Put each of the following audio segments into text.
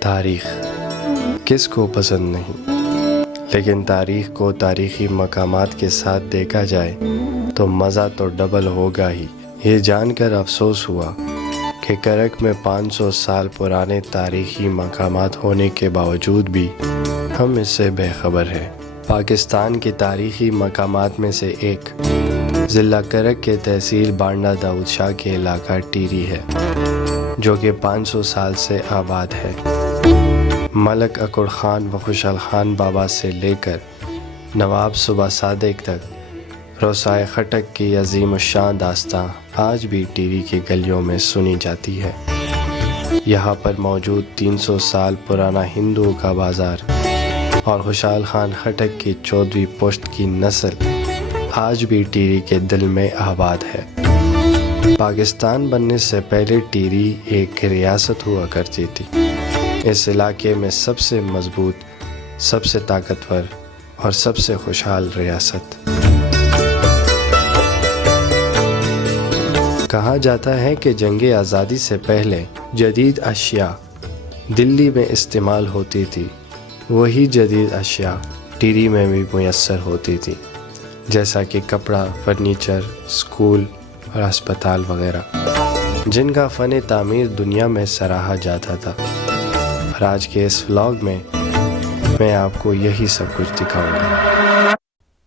تاریخ کس کو پسند نہیں، لیکن تاریخ کو تاریخی مقامات کے ساتھ دیکھا جائے تو مزہ تو ڈبل ہوگا ہی۔ یہ جان کر افسوس ہوا کہ کرک میں 500 سال پرانے تاریخی مقامات ہونے کے باوجود بھی ہم اس سے بے خبر ہیں۔ پاکستان کے تاریخی مقامات میں سے ایک ضلع کرک کے تحصیل بانڈہ داؤد شاہ کے علاقہ ٹیری ہے، جو کہ 500 سال سے آباد ہے۔ ملک اکڑ خان و خوشحال خان بابا سے لے کر نواب صبح صادق تک روسائے خٹک کی عظیم الشان داستاں آج بھی ٹیری کی گلیوں میں سنی جاتی ہے۔ یہاں پر موجود 300 سال پرانا ہندو کا بازار اور خوشحال خان خٹک کی 14ویں پشت کی نسل آج بھی ٹیری کے دل میں آباد ہے۔ پاکستان بننے سے پہلے ٹیری ایک ریاست ہوا کرتی تھی۔ اس علاقے میں سب سے مضبوط، سب سے طاقتور اور سب سے خوشحال ریاست۔ کہا جاتا ہے کہ جنگ آزادی سے پہلے جدید اشیاء دلی میں استعمال ہوتی تھی، وہی جدید اشیاء ٹیری میں بھی میسر ہوتی تھی، جیسا کہ کپڑا، فرنیچر، اسکول اور ہسپتال وغیرہ، جن کا فن تعمیر دنیا میں سراہا جاتا تھا۔ اور آج کے اس ولاگ میں آپ کو یہی سب کچھ دکھاؤں گا۔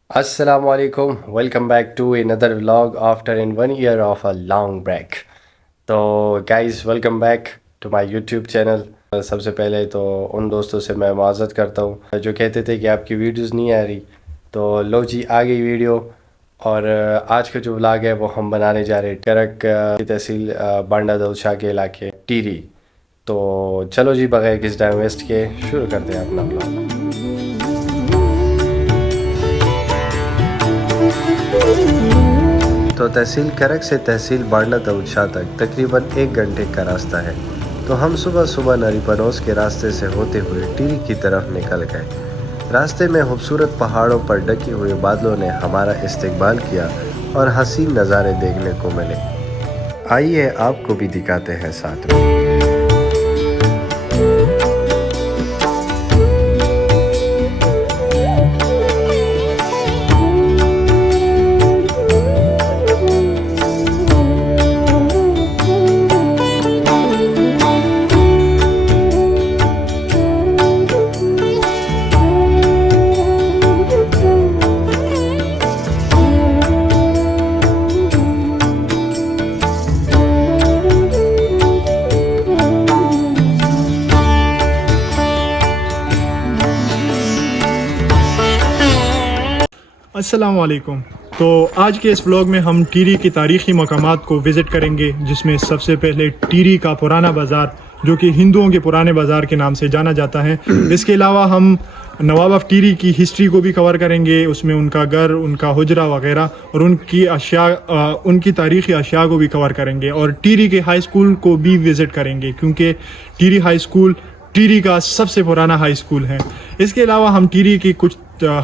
السلام علیکم، welcome back to another vlog after in 1 year of a long break۔ تو guys welcome back to my YouTube channel. سب سے پہلے تو ان دوستوں سے میں معذرت کرتا ہوں جو کہتے تھے کہ آپ کی ویڈیوز نہیں آ رہی، تو لو جی آ گئی ویڈیو۔ اور آج کا جو ولاگ ہے وہ ہم بنانے جا رہے ہیں کرک کی تحصیل بانڈہ داؤد شاہ کے علاقے ٹیری۔ تو چلو جی بغیر کسی ٹائم ویسٹ کے شروع کرتے ہیں اپنا ولاگ۔ تو تحصیل کرک سے تحصیل بانڈہ داؤد شاہ تک تقریباً 1 گھنٹے کا راستہ ہے۔ تو ہم صبح صبح نری پنوس کے راستے سے ہوتے ہوئے ٹیری کی طرف نکل گئے۔ راستے میں خوبصورت پہاڑوں پر ڈھکے ہوئے بادلوں نے ہمارا استقبال کیا اور حسین نظارے دیکھنے کو ملے۔ آئیے آپ کو بھی دکھاتے ہیں ساتھ میں۔ السلام علیکم۔ تو آج کے اس ولاگ میں ہم ٹیری کی تاریخی مقامات کو وزٹ کریں گے، جس میں سب سے پہلے ٹیری کا پرانا بازار، جو کہ ہندوؤں کے پرانے بازار کے نام سے جانا جاتا ہے۔ اس کے علاوہ ہم نواب آف ٹیری کی ہسٹری کو بھی کور کریں گے، اس میں ان کا گھر، ان کا حجرہ وغیرہ، اور ان کی اشیاء، ان کی تاریخی اشیاء کو بھی کور کریں گے، اور ٹیری کے ہائی اسکول کو بھی وزٹ کریں گے، کیونکہ ٹیری ہائی اسکول ٹیری کا سب سے پرانا ہائی اسکول ہے۔ اس کے علاوہ ہم ٹیری کی کچھ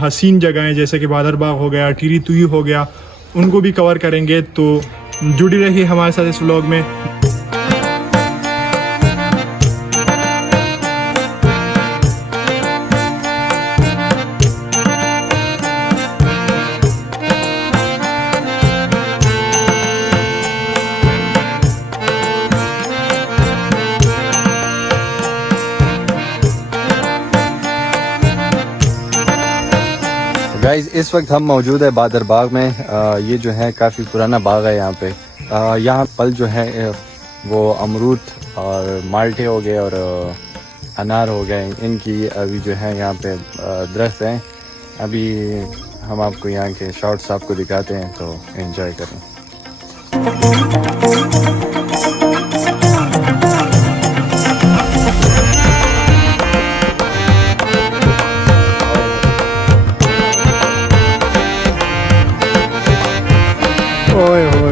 حسین جگہیں جیسے کہ بادر باغ ہو گیا، ٹیری توئی ہو گیا، ان کو بھی کور کریں گے۔ تو جڑی رہیے ہمارے ساتھ اس ولاگ میں۔ گائز اس وقت ہم موجود ہے بادر باغ میں۔ یہ جو ہے کافی پرانا باغ ہے یہاں پہ۔ یہاں پھل جو ہے وہ امرود اور مالٹے ہو گئے اور انار ہو گئے، ان کی ابھی جو ہے یہاں پہ درخت ہیں۔ ابھی ہم آپ کو یہاں کے شارٹس آپ کو دکھاتے ہیں، تو انجوائے کریں۔ اوئے ہوئے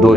2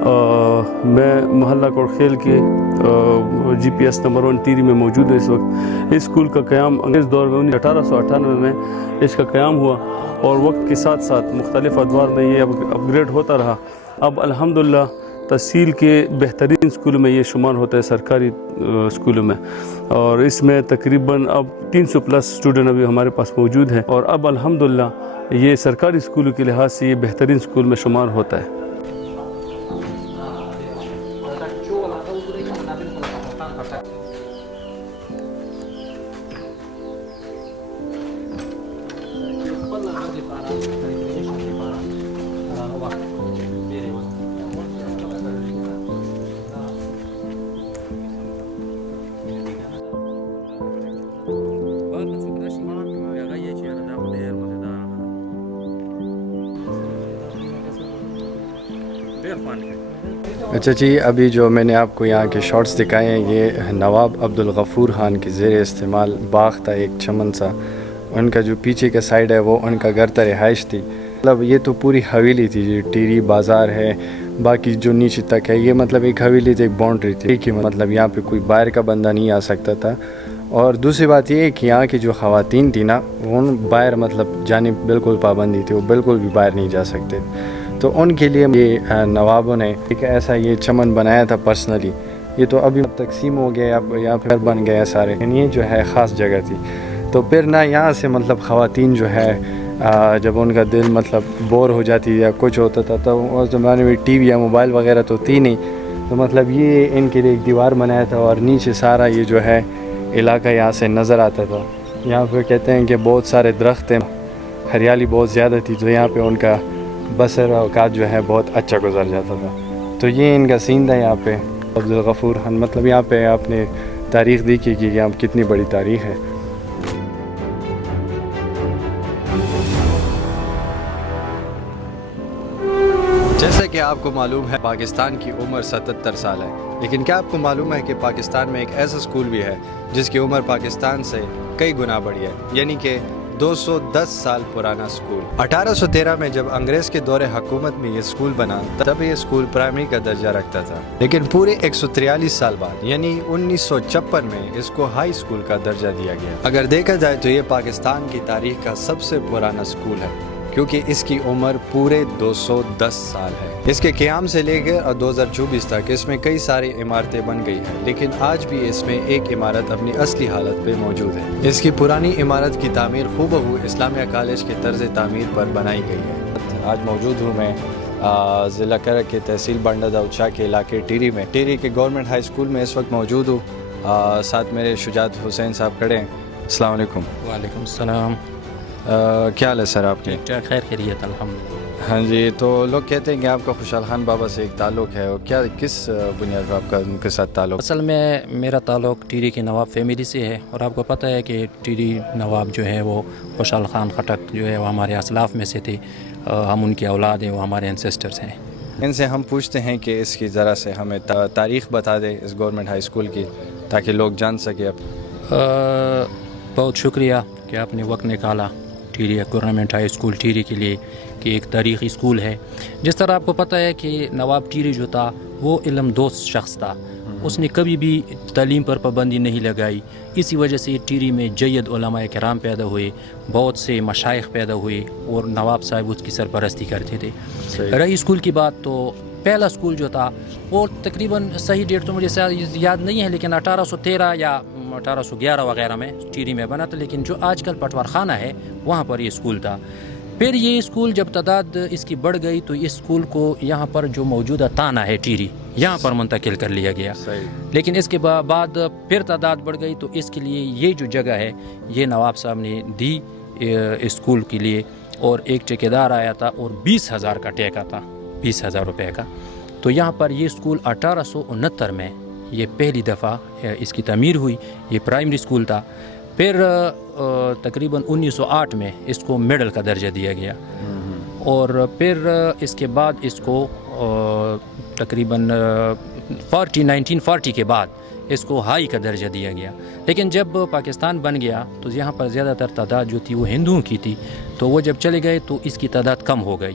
میں محلہ کوٹخیل کے GPS نمبر 1 ٹیری میں موجود ہوں اس وقت۔ اس اسکول کا قیام انگریز دور میں 1898 میں اس کا قیام ہوا، اور وقت کے ساتھ ساتھ مختلف ادوار میں یہ اپ گریڈ ہوتا رہا۔ اب الحمدللہ تحصیل کے بہترین اسکولوں میں یہ شمار ہوتا ہے، سرکاری اسکولوں میں، اور اس میں تقریباً اب 300 پلس اسٹوڈنٹ ابھی ہمارے پاس موجود ہیں، اور اب الحمدللہ یہ سرکاری اسکولوں کے لحاظ سے یہ بہترین اسکول میں شمار ہوتا ہے۔ اچھا جی، ابھی جو میں نے آپ کو یہاں کے شارٹس دکھائے ہیں، یہ نواب عبدالغفور خان کے زیر استعمال باغ تھا، ایک چمن سا۔ ان کا جو پیچھے کا سائڈ ہے وہ ان کا گھر تھا، رہائش تھی۔ مطلب یہ تو پوری حویلی تھی جی، ٹیری بازار ہے، باقی جو نیچے تک ہے یہ مطلب ایک حویلی تھی، ایک باؤنڈری تھی کہ مطلب یہاں پہ کوئی باہر کا بندہ نہیں آ سکتا تھا۔ اور دوسری بات یہ ہے کہ یہاں کی جو خواتین تھیں نا، ان باہر مطلب جانے بالکل پابندی تھی، وہ بالکل بھی باہر نہیں جا سکتے۔ تو ان کے لیے یہ نوابوں نے ایک ایسا یہ چمن بنایا تھا پرسنلی۔ یہ تو ابھی تقسیم ہو گیا، اب یہاں پہ بن گیا سارے، یہ جو ہے خاص جگہ تھی۔ تو پھر نہ یہاں سے مطلب خواتین جو ہے جب ان کا دل مطلب بور ہو جاتی یا کچھ ہوتا تھا، تو اس زمانے میں ٹی وی یا موبائل وغیرہ تو تھی نہیں، تو مطلب یہ ان کے لیے ایک دیوار بنایا تھا، اور نیچے سارا یہ جو ہے علاقہ یہاں سے نظر آتا تھا۔ یہاں پہ کہتے ہیں کہ بہت سارے درخت ہیں، ہریالی بہت زیادہ تھی، تو یہاں پہ ان کا بسر اوقات جو ہے بہت اچھا گزر جاتا تھا۔ تو یہ ان کا سین تھا یہاں پہ عبدالغفور خان۔ مطلب یہاں پہ آپ نے تاریخ دیکھی کہ یہاں کتنی بڑی تاریخ ہے۔ جیسا کہ آپ کو معلوم ہے پاکستان کی عمر 77 سال ہے، لیکن کیا آپ کو معلوم ہے کہ پاکستان میں ایک ایسا اسکول بھی ہے جس کی عمر پاکستان سے کئی گنا بڑی ہے، یعنی کہ 210 سال پرانا اسکول۔ 1813 میں جب انگریز کے دور حکومت میں یہ اسکول بنا، تب یہ اسکول پرائمری کا درجہ رکھتا تھا، لیکن پورے 143 سال بعد یعنی 1956 میں اس کو ہائی اسکول کا درجہ دیا گیا۔ اگر دیکھا جائے تو یہ پاکستان کی تاریخ کا سب سے پرانا اسکول ہے، کیونکہ اس کی عمر پورے 210 سال ہے۔ اس کے قیام سے لے کر 2024 تک اس میں کئی ساری عمارتیں بن گئی ہیں، لیکن آج بھی اس میں ایک عمارت اپنی اصلی حالت پہ موجود ہے۔ اس کی پرانی عمارت کی تعمیر ہُبہُ اسلامیہ کالج کے طرز تعمیر پر بنائی گئی ہے۔ آج موجود ہوں میں ضلع کرک کے تحصیل بانڈہ داؤچا کے علاقے ٹیری میں، ٹیری کے گورنمنٹ ہائی اسکول میں اس وقت موجود ہوں۔ ساتھ میرے شجاعت حسین صاحب کھڑے ہیں۔ السلام علیکم۔ وعلیکم السلام۔ کیا حال ہے سر آپ کے؟ خیر خیریت الحمدللہ۔ ہاں جی، تو لوگ کہتے ہیں کہ آپ کا خوشحال خان بابا سے ایک تعلق ہے، اور کیا کس بنیاد پر آپ کا ان کے ساتھ تعلق؟ اصل میں میرا تعلق ٹیری کے نواب فیملی سے ہے، اور آپ کو پتہ ہے کہ ٹیری نواب جو ہے وہ خوشحال خان خٹک جو ہے وہ ہمارے اسلاف میں سے تھے، ہم ان کی اولاد ہیں، وہ ہمارے انسسٹرز ہیں۔ ان سے ہم پوچھتے ہیں کہ اس کی ذرا سے ہمیں تاریخ بتا دیں اس گورنمنٹ ہائی اسکول کی، تاکہ لوگ جان سکیں۔ بہت شکریہ کہ آپ نے وقت نکالا Terry government high school Terry کے لیے، کہ ایک تاریخی اسکول ہے۔ جس طرح آپ کو پتہ ہے کہ نواب ٹیری جو تھا وہ علم دوست شخص تھا، اس نے کبھی بھی تعلیم پر پابندی نہیں لگائی، اسی وجہ سے ٹیری میں جید علماء کرام پیدا ہوئے، بہت سے مشائخ پیدا ہوئے، اور نواب صاحب اس کی سرپرستی کرتے تھے۔ رہی اسکول کی بات، تو پہلا اسکول جو تھا وہ تقریباً صحیح ڈیٹ تو مجھے یاد نہیں ہے، لیکن 1813 یا 1811 وغیرہ میں ٹیری میں بنا تھا، لیکن جو آج کل پٹوار خانہ ہے وہاں پر یہ اسکول تھا۔ پھر یہ اسکول جب تعداد اس کی بڑھ گئی تو اس اسکول کو یہاں پر جو موجودہ تانا ہے ٹیری، یہاں پر منتقل کر لیا گیا۔ لیکن اس کے بعد پھر تعداد بڑھ گئی، تو اس کے لیے یہ جو جگہ ہے یہ نواب صاحب نے دی اسکول کے لیے، اور ایک ٹھیکیدار آیا تھا اور 20,000 کا ٹیکہ تھا، 20,000 روپے کا۔ تو یہاں پر یہ اسکول 1869 میں یہ پہلی دفعہ اس کی تعمیر ہوئی، یہ پرائمری اسکول تھا۔ پھر تقریباً 1908 میں اس کو میڈل کا درجہ دیا گیا، اور پھر اس کے بعد اس کو تقریباً 1940 کے بعد اس کو ہائی کا درجہ دیا گیا۔ لیکن جب پاکستان بن گیا تو یہاں پر زیادہ تر تعداد جو تھی وہ ہندوؤں کی تھی، تو وہ جب چلے گئے تو اس کی تعداد کم ہو گئی۔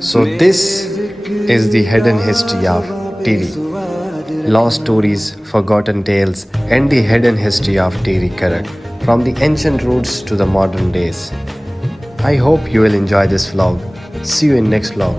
So this is the hidden history of Tiri. Lost stories, forgotten tales, and the hidden history of Tiri Karak, from the ancient roots to the modern days. I hope you will enjoy this vlog. See you in next vlog.